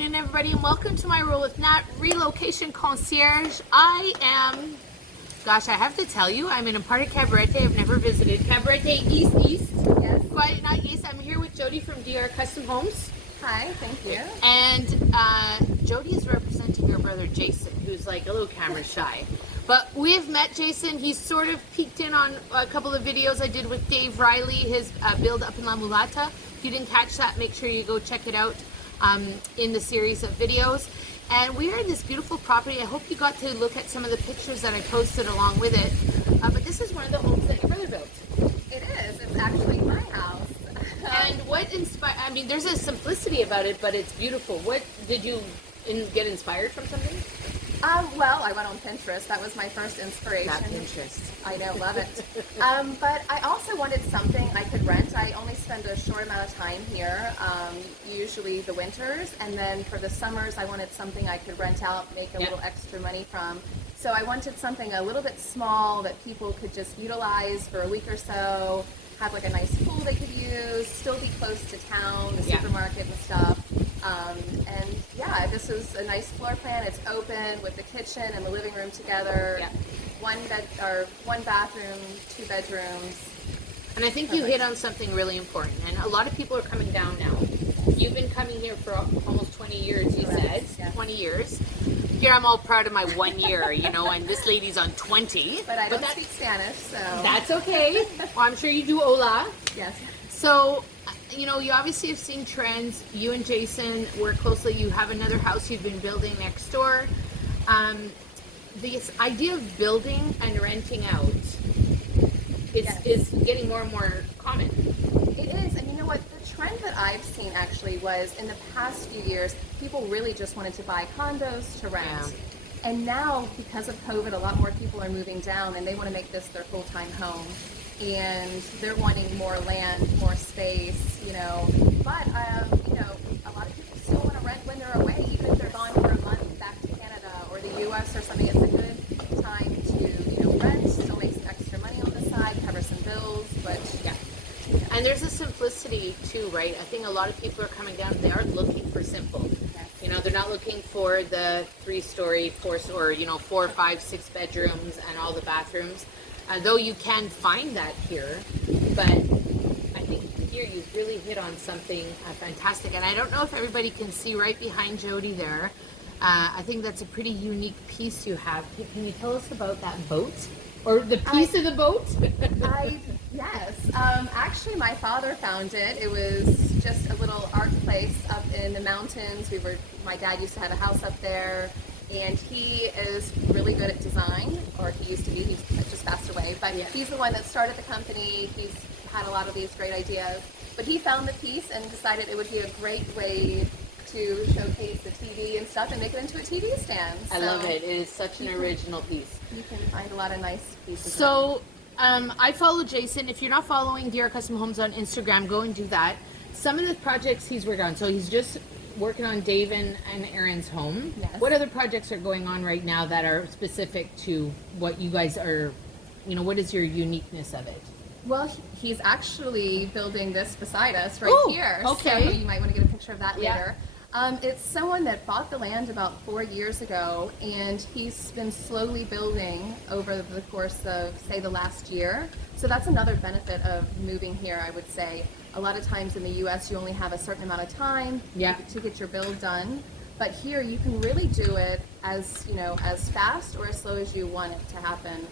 afternoon, everybody, and welcome to my Roll with Nat Relocation Concierge. I have to tell you, I'm in a part of Cabarete I've never visited. Cabarete East. Yes. Quite not East. I'm here with Jodi from DR Custom Homes. Hi, thank you. And Jodi is representing her brother Jason, who's like a little camera shy. But we've met Jason. He's sort of peeked in on a couple of videos I did with Dave Riley, his build up in La Mulata. If you didn't catch that, make sure you go check it out in the series of videos. And we are in this beautiful property. I hope you got to look at some of the pictures that I posted along with it. But this is one of the homes that your brother built. It is. It's actually my house. And what inspired, I mean, there's a simplicity about it, but it's beautiful. What did you get inspired from something? Well, I went on Pinterest. That was my first inspiration. That Pinterest. I know, love it. But I also wanted something I could rent. I only spend a short amount of time here, usually the winters, and then for the summers I wanted something I could rent out, make a little extra money from. So I wanted something a little bit small that people could just utilize for a week or so, have like a nice pool they could use, still be close to town, the supermarket and stuff. And yeah, this is a nice floor plan. It's open with the kitchen and the living room together. Yeah. One bathroom, 2 bedrooms. And I think you hit on something really important. And a lot of people are coming down now. You've been coming here for almost 20 years, you said. Yeah. 20 years. Here I'm all proud of my 1 year, you know, and this lady's on 20. But I don't speak Spanish, so. That's okay. Well, I'm sure you do hola. Yes. So, you know, you obviously have seen trends. You and Jason work closely. You have another house you've been building next door. This idea of building and renting out is getting more and more common. It is, and you know what? The trend that I've seen actually was in the past few years, people really just wanted to buy condos to rent. Yeah. And now, because of COVID, a lot more people are moving down and they want to make this their full-time home. And they're wanting more land, more space, you know. But, you know, a lot of people still want to rent when they're away, even if they're gone for a month back to Canada or the U.S. or something. It's a good time to, you know, rent, still make some extra money on the side, cover some bills, but yeah. And there's a simplicity too, right? I think a lot of people are coming down, they are looking for simple. Yes. You know, they're not looking for the 3-story, 4, 5, 6 bedrooms and all the bathrooms. Though you can find that here, but I think here you've really hit on something fantastic. And I don't know if everybody can see right behind Jodi there. I think that's a pretty unique piece you have. Can you tell us about that boat? Or the piece of the boat? Yes. Actually, my father found it. It was just a little art place up in the mountains. My dad used to have a house up there. And he is really good at design, or he used to be, he's just passed away, but he's the one that started the company. He's had a lot of these great ideas, but he found the piece and decided it would be a great way to showcase the TV and stuff and make it into a TV stand. I love it. It is such an original piece. You can find a lot of nice pieces. So, I follow Jason. If you're not following DR Custom Homes on Instagram, go and do that. Some of the projects he's working on, so he's just working on Dave and Erin's home. Yes. What other projects are going on right now that are specific to what you guys are, you know, what is your uniqueness of it? Well, he's actually building this beside us right here. Okay. So you might want to get a picture of that later. It's someone that bought the land about 4 years ago, and he's been slowly building over the course of, say, the last year. So that's another benefit of moving here, I would say. A lot of times in the U.S., you only have a certain amount of time to get your build done. But here, you can really do it as, you know, as fast or as slow as you want it to happen.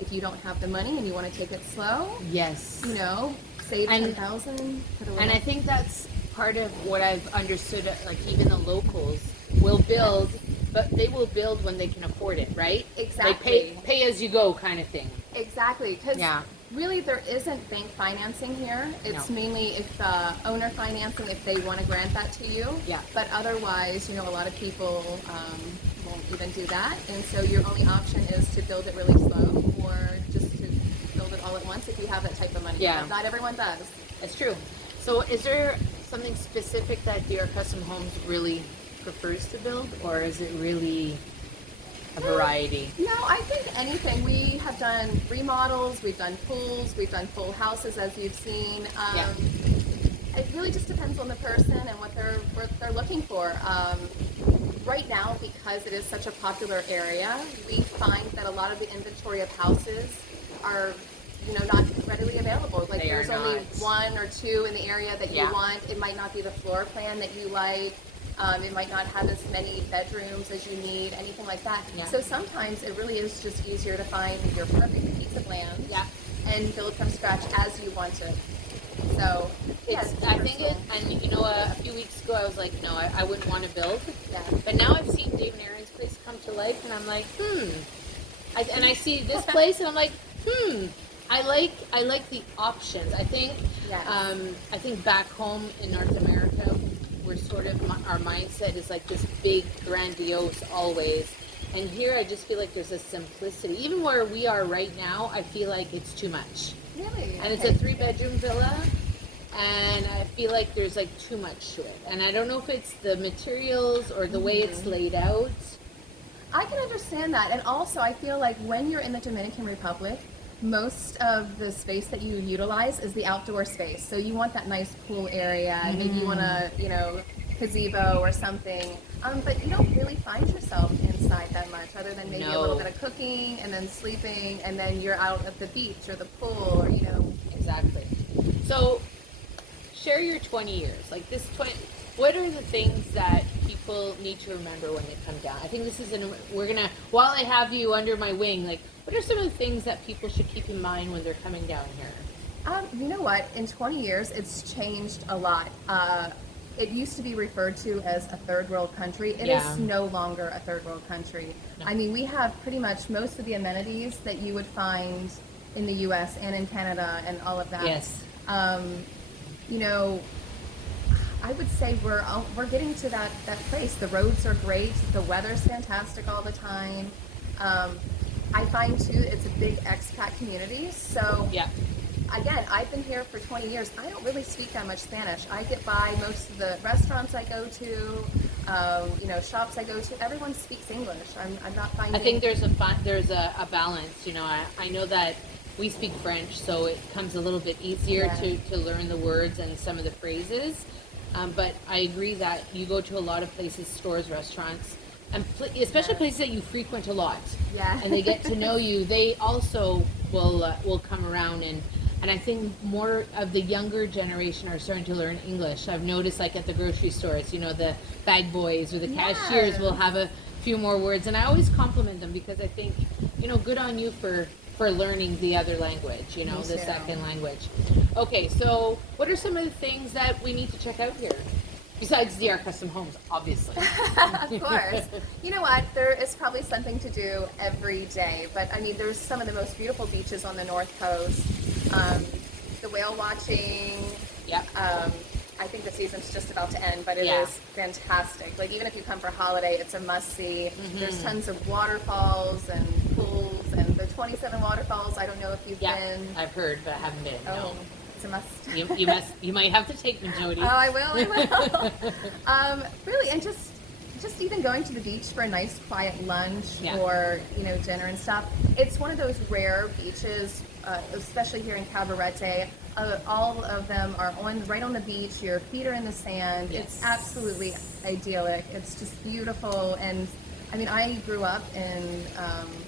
If you don't have the money and you want to take it slow, you know, save $10,000. And I think that's part of what I've understood. Like even the locals will build, but they will build when they can afford it, right? Exactly. Like pay as you go kind of thing. Exactly, because really there isn't bank financing here. It's mainly if owner financing, if they want to grant that to you. Yeah. But otherwise, you know, a lot of people won't even do that. And so your only option is to build it really slow or just to build it all at once if you have that type of money. Yeah. But not everyone does. That's true. So is there something specific that DR Custom Homes really prefers to build, or is it really a variety? No, I think anything. We have done remodels, we've done pools, we've done full houses as you've seen. It really just depends on the person and what they're looking for. Right now, because it is such a popular area, we find that a lot of the inventory of houses are, not readily available. Like there's only one or two in the area that you want. It might not be the floor plan that you like. It might not have as many bedrooms as you need, anything like that. Yeah. So sometimes it really is just easier to find your perfect piece of land and build from scratch as you want it. So I think it, and a few weeks ago I was like, no, I wouldn't want to build. Yeah. But now I've seen Dave and Aaron's place come to life, and I'm like, and I see this place, and I'm like, I like the options. I think, I think back home in North America, we're sort of, our mindset is like this big, grandiose always. And here I just feel like there's a simplicity. Even where we are right now, I feel like it's too much. Really? And it's a 3-bedroom villa, and I feel like there's like too much to it. And I don't know if it's the materials or the way it's laid out. I can understand that. And also I feel like when you're in the Dominican Republic, most of the space that you utilize is the outdoor space. So you want that nice pool area, maybe you want a, gazebo or something. But you don't really find yourself inside that much, other than maybe a little bit of cooking and then sleeping, and then you're out at the beach or the pool, or Exactly. So, share your 20 years. Like this 20. What are the things that people need to remember when they come down? I think this is while I have you under my wing, like, what are some of the things that people should keep in mind when they're coming down here? You know what? In 20 years, it's changed a lot. It used to be referred to as a third world country. It is no longer a third world country. No. I mean, we have pretty much most of the amenities that you would find in the U.S. and in Canada and all of that. Yes. I would say we're getting to that place. The roads are great. The weather's fantastic all the time. I find too it's a big expat community. So again, I've been here for 20 years. I don't really speak that much Spanish. I get by most of the restaurants I go to, shops I go to. Everyone speaks English. I'm not finding. I think there's a balance. I know that we speak French, so it comes a little bit easier to learn the words and some of the phrases. But I agree that you go to a lot of places, stores, restaurants, and especially places that you frequent a lot. Yeah. And they get to know you. They also will come around, and I think more of the younger generation are starting to learn English. I've noticed, like at the grocery stores, the bag boys or the cashiers will have a few more words, and I always compliment them because I think, good on you for learning the other language, the second language. Okay, so what are some of the things that we need to check out here? Besides DR Custom Homes, obviously. Of course. You know what? There is probably something to do every day. But, I mean, there's some of the most beautiful beaches on the North Coast. The whale watching. Yep. I think the season's just about to end, but it is fantastic. Like, even if you come for holiday, it's a must-see. There's tons of waterfalls and pools, and the 27 waterfalls. I don't know if you've been. I've heard, but I haven't been. Oh. No. It's a must. You might have to take me, Jodi. Oh, I will. Really, and just even going to the beach for a nice quiet lunch or dinner and stuff. It's one of those rare beaches, especially here in Cabarete. All of them are right on the beach. Your feet are in the sand. Yes. It's absolutely idyllic. It's just beautiful. And I mean, I grew up in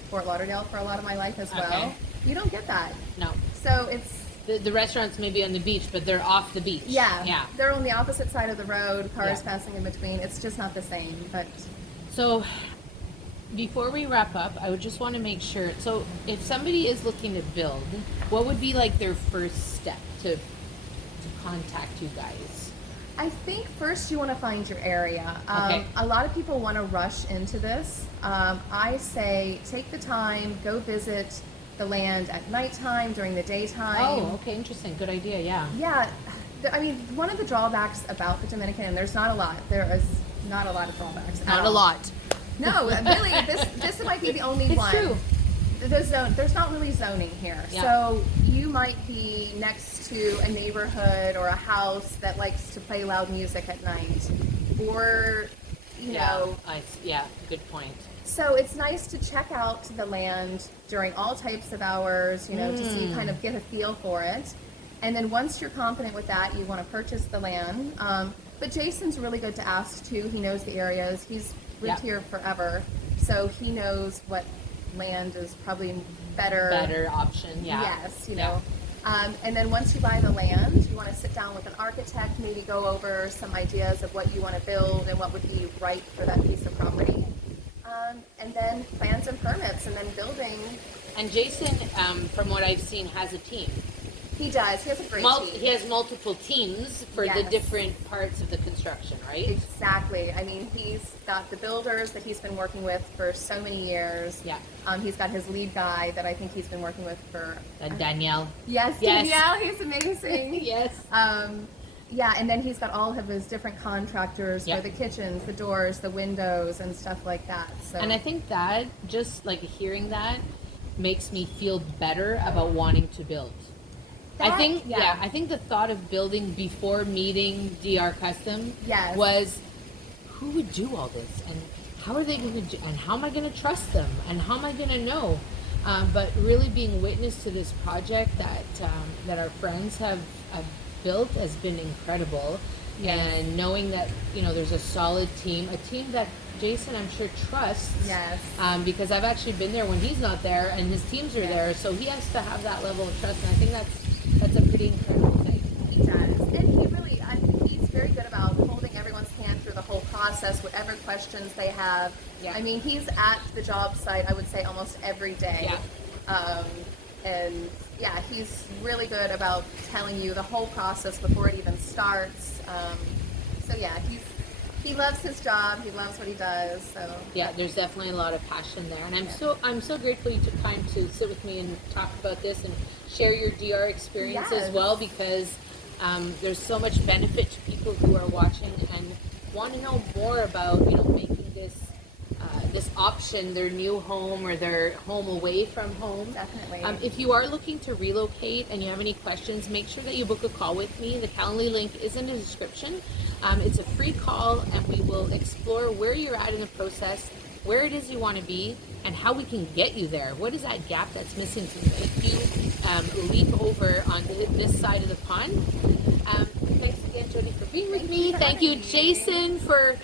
Fort Lauderdale for a lot of my life as well. Okay. You don't get that. No. So it's. The restaurants may be on the beach, but they're off the beach. Yeah. They're on the opposite side of the road, cars passing in between. It's just not the same. But so before we wrap up, I would just want to make sure. So if somebody is looking to build, what would be like their first step to contact you guys? I think first you want to find your area. Okay. A lot of people want to rush into this. I say take the time, go visit the land at nighttime, during the daytime. Oh, okay, interesting. Good idea, yeah. Yeah, I mean, one of the drawbacks about the Dominican, and there's not a lot, there is not a lot of drawbacks. Not a lot. No, really, this might be the only one. It's true. There's not really zoning here. Yeah. So you might be next to a neighborhood or a house that likes to play loud music at night. Or, good point. So it's nice to check out the land during all types of hours, to see, kind of get a feel for it. And then once you're confident with that, you want to purchase the land. But Jason's really good to ask too. He knows the areas. He's lived here forever, so he knows what land is probably better option. Yeah. Yes, you know. And then once you buy the land, you want to sit down with an architect, maybe go over some ideas of what you want to build and what would be right for that piece of property. And then plans and permits, and then building. And Jason, from what I've seen, has a team. He does. He has a great team. He has multiple teams for the different parts of the construction, right? Exactly. I mean, he's got the builders that he's been working with for so many years. Yeah. He's got his lead guy that I think he's been working with for... Danielle. Yes, Danielle. He's amazing. Yes. Yeah, and then he's got all of his different contractors for the kitchens, the doors, the windows, and stuff like that. So. And I think that, just like hearing that, makes me feel better about wanting to build. I think the thought of building before meeting DR Custom was, who would do all this, and how are they going to do, and how am I going to trust them, and how am I going to know? But really being witness to this project that our friends have built has been incredible. Yes. And knowing that, you know, there's a solid team, a team that Jason, I'm sure, trusts. Yes. Because I've actually been there when he's not there, and his teams are there, so he has to have that level of trust, and I think that's a pretty incredible thing. He does. And I think he's very good about holding everyone's hand through the whole process, whatever questions they have. Yeah. I mean, he's at the job site, I would say, almost every day. Yeah. And yeah, he's really good about telling you the whole process before it even starts. So yeah, he loves his job. He loves what he does. So yeah, there's definitely a lot of passion there, and I'm so grateful you took time to sit with me and talk about this and share your DR experience as well, because there's so much benefit to people who are watching and want to know more about, you know, making this option their new home or their home away from home. Definitely. If you are looking to relocate and you have any questions, make sure that you book a call with me. The Calendly link is in the description. It's a free call, and we will explore where you're at in the process, where it is you want to be, and how we can get you there. What is that gap that's missing to make you leap over onto this side of the pond? Thanks again, Jodi, for being with me. Thank you, Jason, for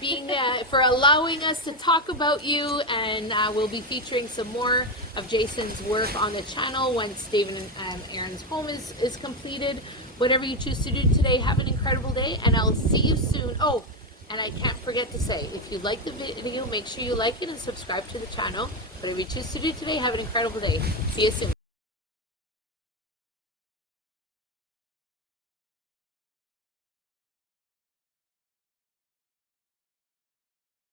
being for allowing us to talk about you, and we'll be featuring some more of Jason's work on the channel once David and Aaron's home is completed. Whatever you choose to do today, have an incredible day, and I'll see you soon. Oh, and I can't forget to say, if you like the video, make sure you like it and subscribe to the channel. Whatever you choose to do today, have an incredible day. See you soon.